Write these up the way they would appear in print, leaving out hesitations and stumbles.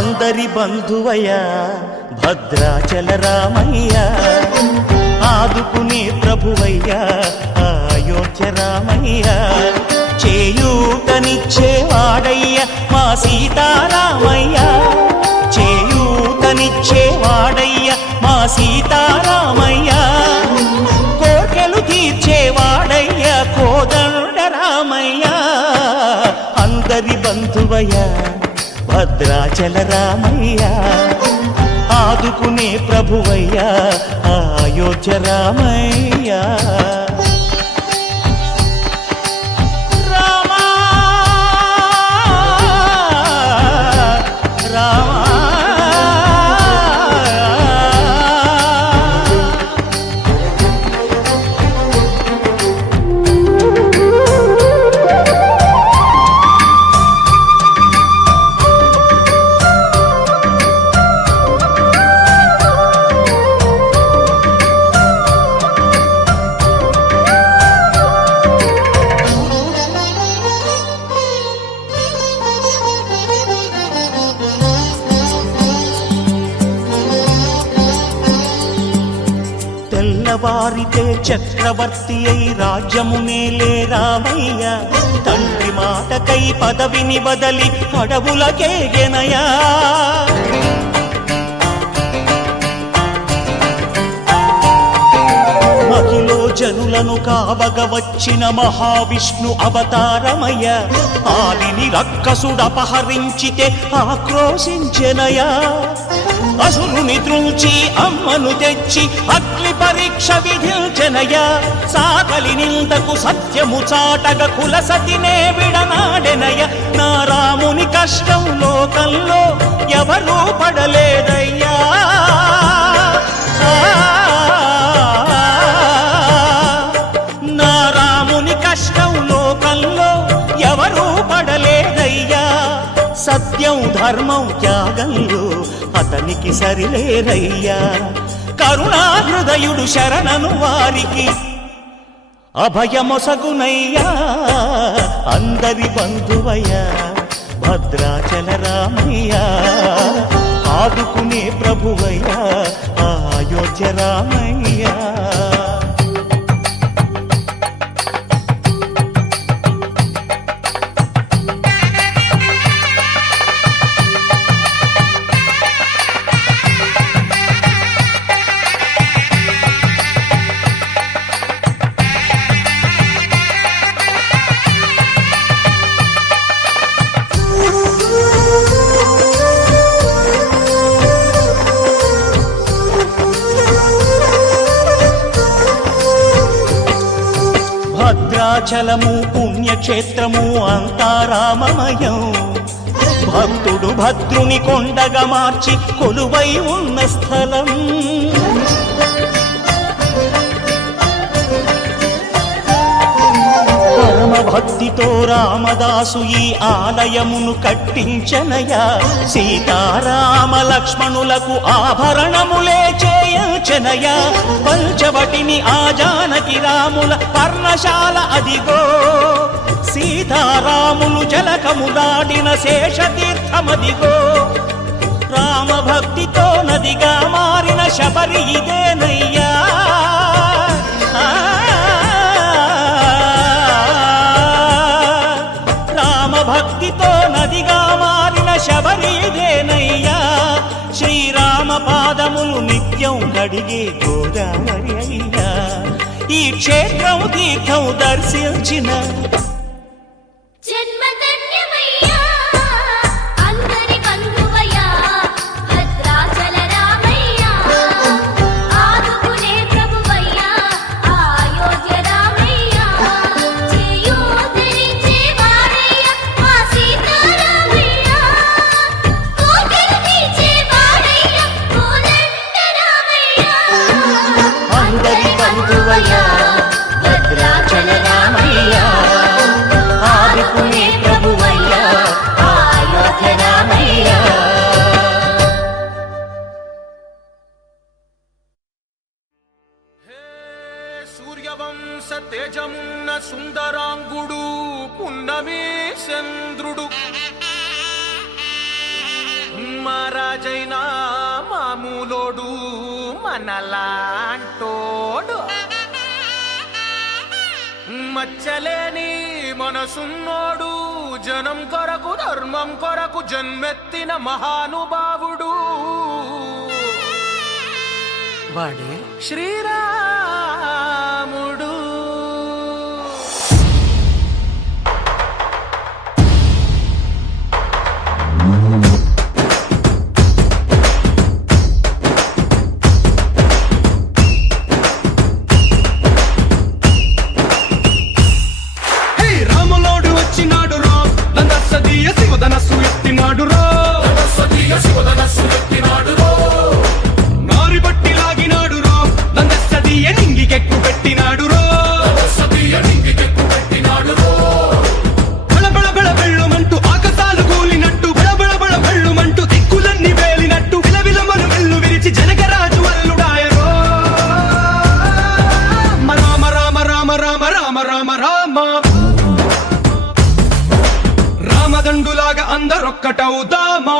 అందరి బంధువయ్యా భద్రాచల రామయ్య, ఆదుకునే ప్రభువయ్యా అయోధ్య రామయ్య, చేయూతనిచ్చేవాడయ్య మా సీతారామయ్య, చేయూతనిచ్చేవాడయ్య మా సీతారామయ్య, కోర్కెలు తీర్చేవాడయ్య కోదండ రామయ్య, అందరి బంధువయ్య భద్రాచల రామయ్య, ఆదుకునే ప్రభువయ్య అయోధ్య రామయ్య. తెల్లవారితే చక్రవర్తి అయి రాజ్యమునేలే రామయ్య, తండ్రి మాటకై పదవిని బదలి అడవులకేగెనయా, మహిలో జనులను కావగ వచ్చిన మహావిష్ణు అవతారమయ్య, ఆలిని రక్కసుడపహరించితే ఆక్రోశించెనయా, అసురుని త్రుంచి అమ్మను తెచ్చి అగ్ని పరీక్ష విధించెనయా, సాకలి నిందకు సత్యము చాటగ కుల సతినే విడనాడెనయ, నా రాముని కష్టం లోకంలో ఎవరూ పడలేదయ్యా, నా రాముని కష్టం లోకంలో ఎవరూ పడలేదయ్యా, సత్యం ధర్మం త్యాగంలో అతనికి సరిలేరయ్యా, కరుణాహృదయుడు శరణను వారికి అభయమొసగునయ్యా, అందరి బంధువయ్యా భద్రాచల రామయ్య, ఆదుకునే ప్రభువయ్యా అయోధ్య రామయ్య. భద్రాచలము పుణ్యక్షేత్రము అంతా రామమయం, భక్తుడు భద్రుని కొండగా మార్చి కొలువై ఉన్న స్థలం, పరమ భక్తితో రామదాసు ఈ ఆలయమును కట్టించనయా, సీతారామ లక్ష్మణులకు ఆభరణములే చేయచనయా, పంచవటిని ఆ జానకి రాముల పర్ణశాల అదిగో, సీతారాములు జలకములాడిన శేషతీర్థమదిగో, రామభక్తితో నదిగా మారిన శబరి ఇదేనయ్యా, భక్తితో నదిగా మారిన శబరి ఇదేనయ్యా, శ్రీరామ పాదములు నిత్యం కడిగే గోదావరి అయ్యా, ఈ క్షేత్రం తీర్థం దర్శించిన భద్రాచల రామయ్య, ఆదుకునే ప్రభువయ్య అయోధ్య రామయ్య. సూర్యవంశ తేజమున్న సుందరాంగుడు పున్నమి చంద్రుడు మహారాజైనా మామూలోడు మనలాంటోడు మచ్చలేని మనసున్నోడు జనం కొరకు ధర్మం కొరకు జన్మెత్తిన మహానుభావుడు వాడే శ్రీరాముడు. రామదండులాగా అందరొక్కటవుదామా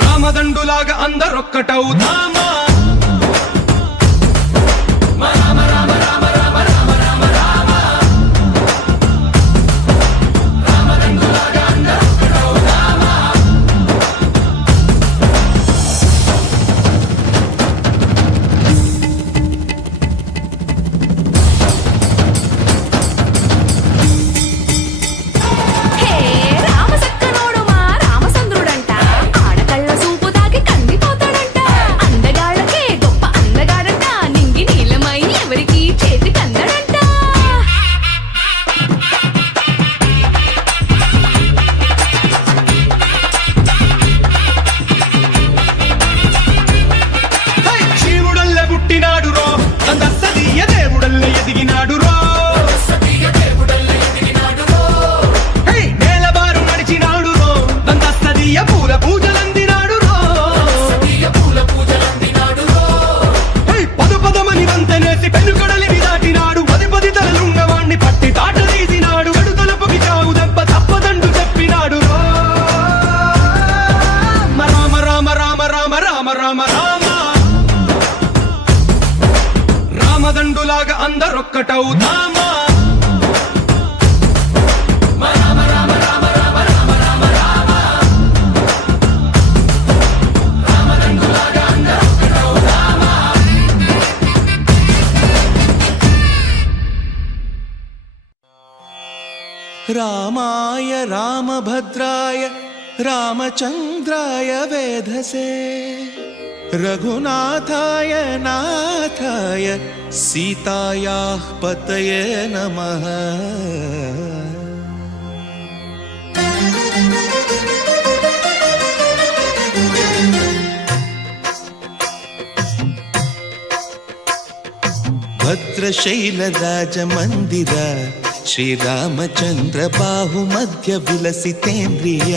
రామదండులాగా అందరొక్కటవుదామా రామదండులాగా అందరొక్కటవుదామా రామాయ రామభద్రాయ రామచంద్రాయ వేధసే రఘునాథాయ నాథాయ సీతాయాః పతయే నమః. భద్రశైలరాజమందిర శ్రీరామచంద్ర బాహుమధ్య విలసితేంద్రియ.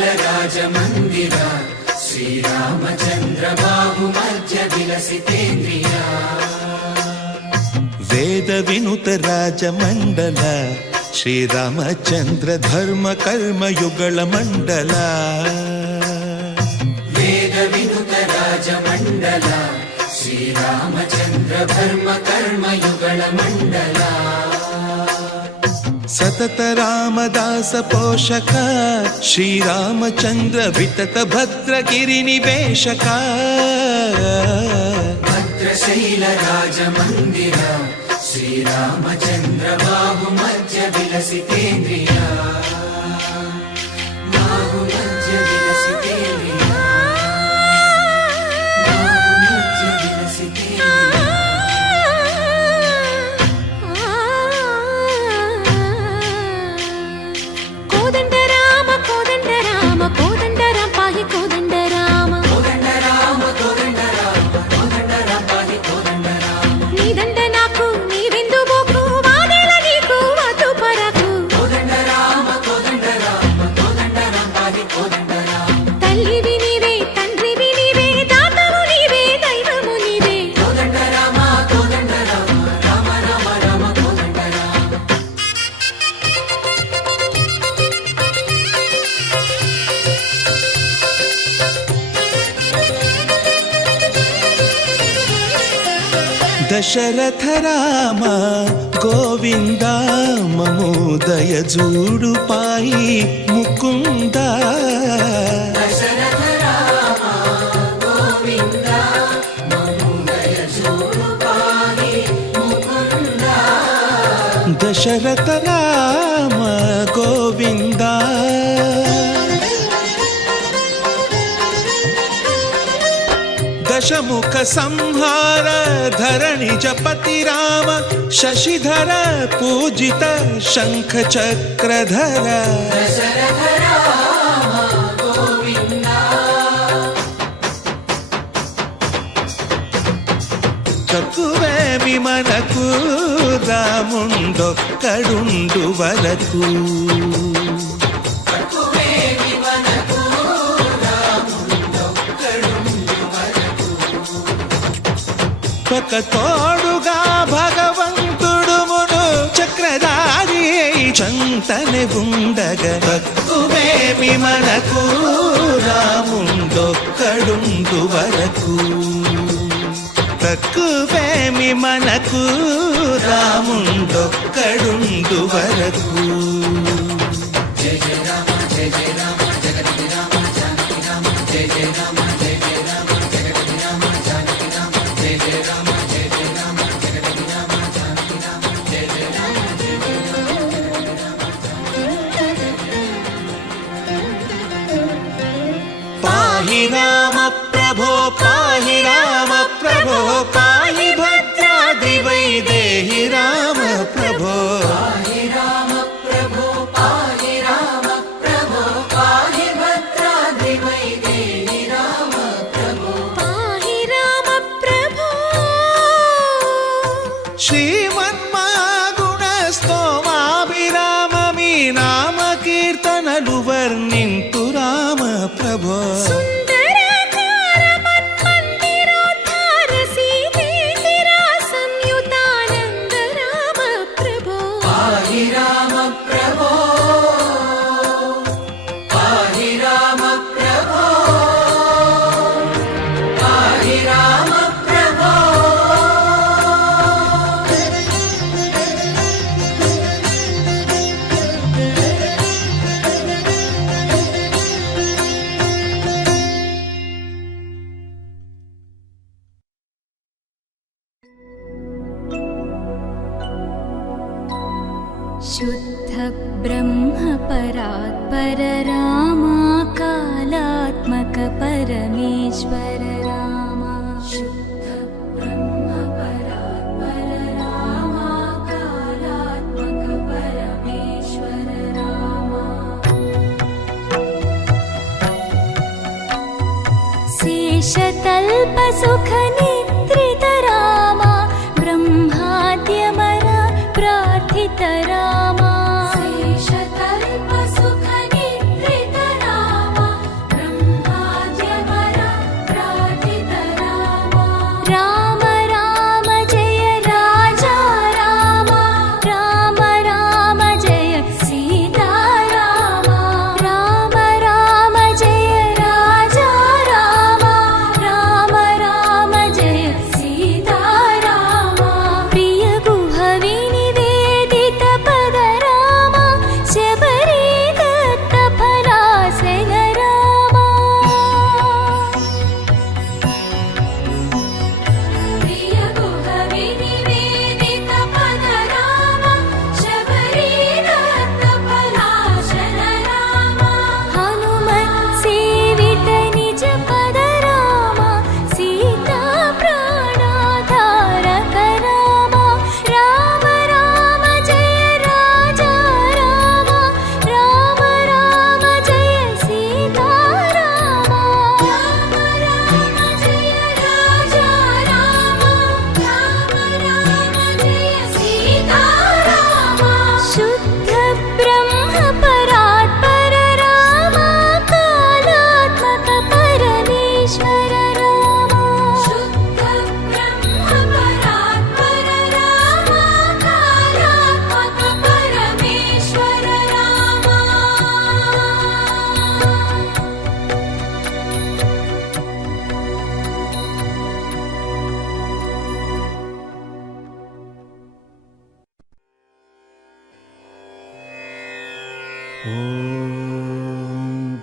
భద్రశైలరాజమందిర శ్రీరామచంద్ర బాహుమధ్య విలసితేంద్రియ. వేద వినుత రాజమండల ಶ್ರೀರಾಮಚಂದ್ರ ಧರ್ಮ ಕರ್ಮ ಯುಗಳ ಮಂಡಲ ವೇದ ವಿನುತ ರಾಜ ಮಂಡಲ ಶ್ರೀರಾಮಚಂದ್ರ ಧರ್ಮ ಕರ್ಮ ಯುಗಳ ಮಂಡಲ ಸತತ ರಾಮದಾಸ ಪೋಷಕ ಶ್ರೀರಾಮಚಂದ್ರ ವಿತತ ಭದ್ರಗಿರಿ ನಿವೇಶಕ ಭದ್ರಶೈಲ ರಾಜ ಮಂದಿರ ಶ್ರೀರಾಮಚಂದ್ರ ಬಾಹು ಮಧ್ಯ ವಿಲಸಿತೇಂದ್ರಿಯ ಬಾಹು ಮಧ್ಯ ವಿಲಸಿತೇಂದ್ರಿಯ ಬಾಹು ಮಧ್ಯ ವಿಲಸಿತೇಂದ್ರಿಯ కోదండ రామ కోదండ రామ కోదండ రామ పాహి కోదండ రామ కోదండ రామ కోదండ రామ కోదండ రామ పాహి కోదండ రామ నీదండ నాకు నీవెందు బోకు వాదేల నీకు వాతు పరకు కోదండ రామ కోదండ రామ కోదండ రామ పాహి కోదండ రామ తల్లివి నీవే తండ్రివి నీవే దాతవు నీవే దైవము నీవే కోదండ రామ కోదండ రామ రామ రామ రామ కోదండ రామ దశరథ రామ గోవింద మమోదయ జూడు పాయి ముకుంద దశరథ రామ గోవింద మముదయ జోడు పాహి ముకుంద దశరథ రామ గోవింద దశముఖ సంహార ధరణి జపతి రామ శశిధర పూజిత శంఖ చక్రధర దశరథ రామ గోవింద తక్కువేమి మనకు రాముండొక్కడుండు వరకు తక్కువేమి మనకు రాముండొక్కడుండు వరకు ఒక తోడుగా భగవంతుడుమును చక్రధారి చంతనే ఉండగా తక్కువేమి మనకు రాముండొక్కడుండు వరకు తక్కువేమి మనకు రాముండొక్కడుండు వరకు జయ జయ రామ జయ జయ రామ జగతి రామ జానకి రామ జయ జయ రామ జయ జయ రామ జగతి రామ జానకి రామ జయ జయ రామ జయ జయ రామ జగతి రామ జానకి రామ జయ జయ రామ జయ జయ రామ పాహి రామ ప్రభో పాహి రామ ప్రభో పాహి భద్రాద్రి వైదేహి రామ ప్రభో పాహి రామ ప్రభో పాహి రామ ప్రభో పాహి భద్రాద్రి వైదేహి రామ ప్రభో పాహి రామ ప్రభో శ్రీమన్మాగుణ స్తోమాభిరామ మీ నామ కీర్తనలు వర్ణింతు రామ ప్రభో సుందరాకార మన్మందిరోద్ధార సీతేందిరా సంయుతానంద రామ ప్రభో పాహి రామ ప్రభో పాహి రామ ప్రభో పాహి రామ ప్రభో शुद्ध ब्रह्म परात्पर रामा कालात्मक परमेश्वर रामा शुद्ध ब्रह्म परात्पर रामा कालात्मक परमेश्वर रामा शेषतल्प सुख निद्रित रामा ब्रह्माद्यमर प्रार्थित रामा शेषतल्प सुख निद्रित रामा ब्रह्माद्यमर प्रार्थित रामा राम राम जय राजा रामा राम राम जय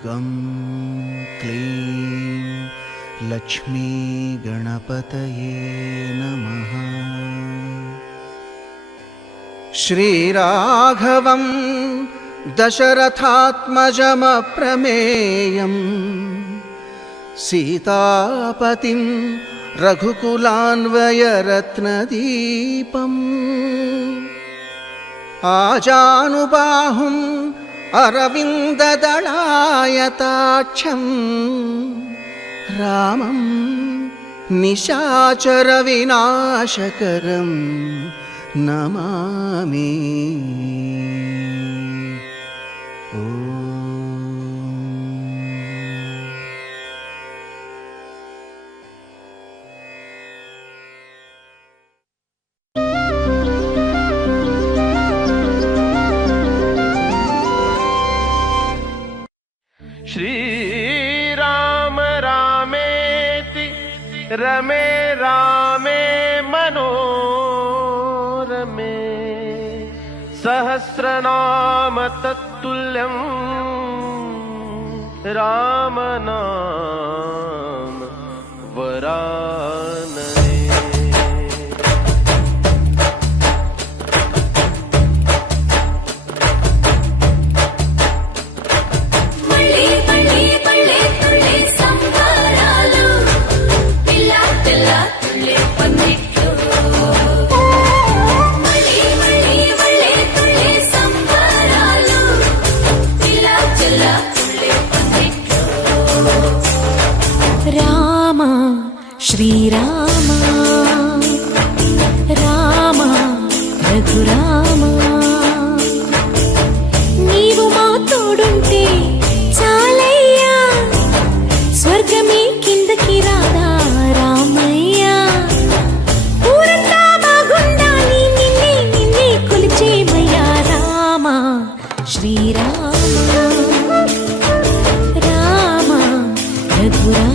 गं क्लीं लक्ष्मी गणपतये नमः। श्रीराघवं दशरथात्मजमप्रमेयम् सीतापतिं रघुकुलान्वयरत्नदीपम् आजानुबाहुम् अरविन्ददलायताक्षं रामं निशाचरविनाशकरं नमामि। श्रीराम रामेति रमे रामे मनोरमे सहस्रनाम तत्तुल्यं रामनाम वरानने। రామ శ్రీరామ రామ రఘురామ నీవు మా తోడుంటే చాలయ్యా స్వర్గమే కిందకి రాదా రామయ్యా ఊరంతా బాగుండాలి నిన్నే నిన్నే కొలిచేమయ్యా రామ శ్రీరామ రామ రఘురామ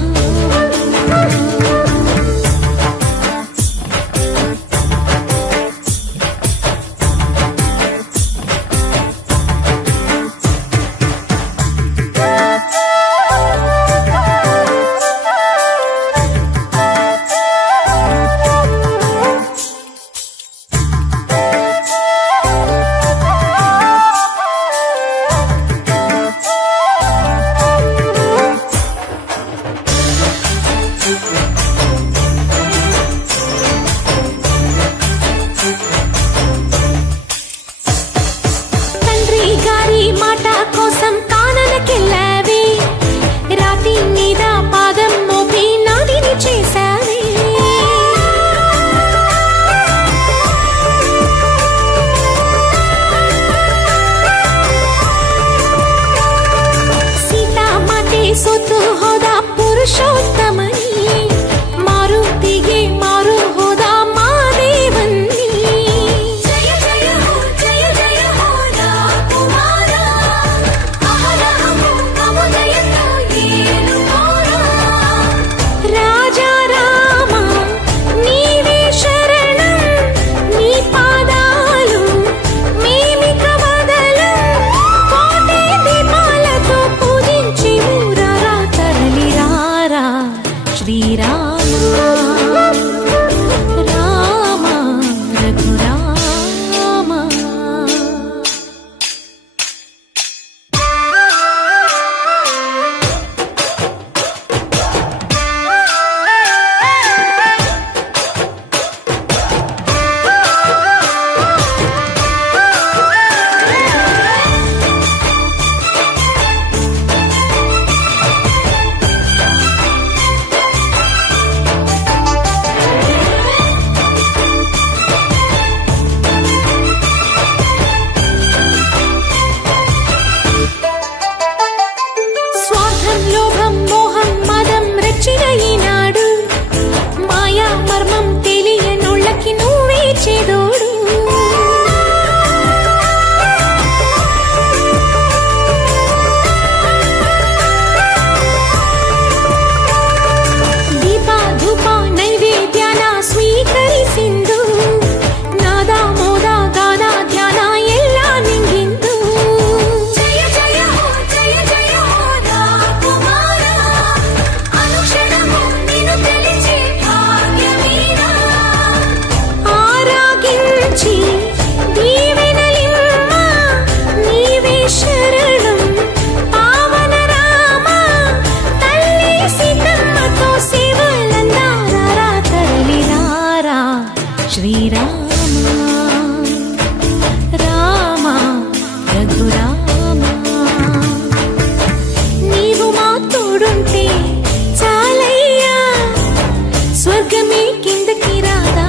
మీ కిందకి రాదా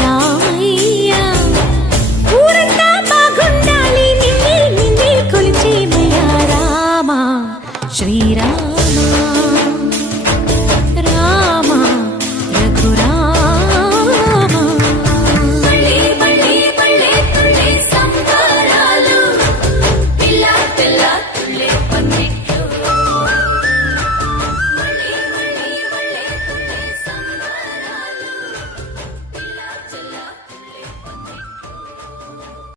రా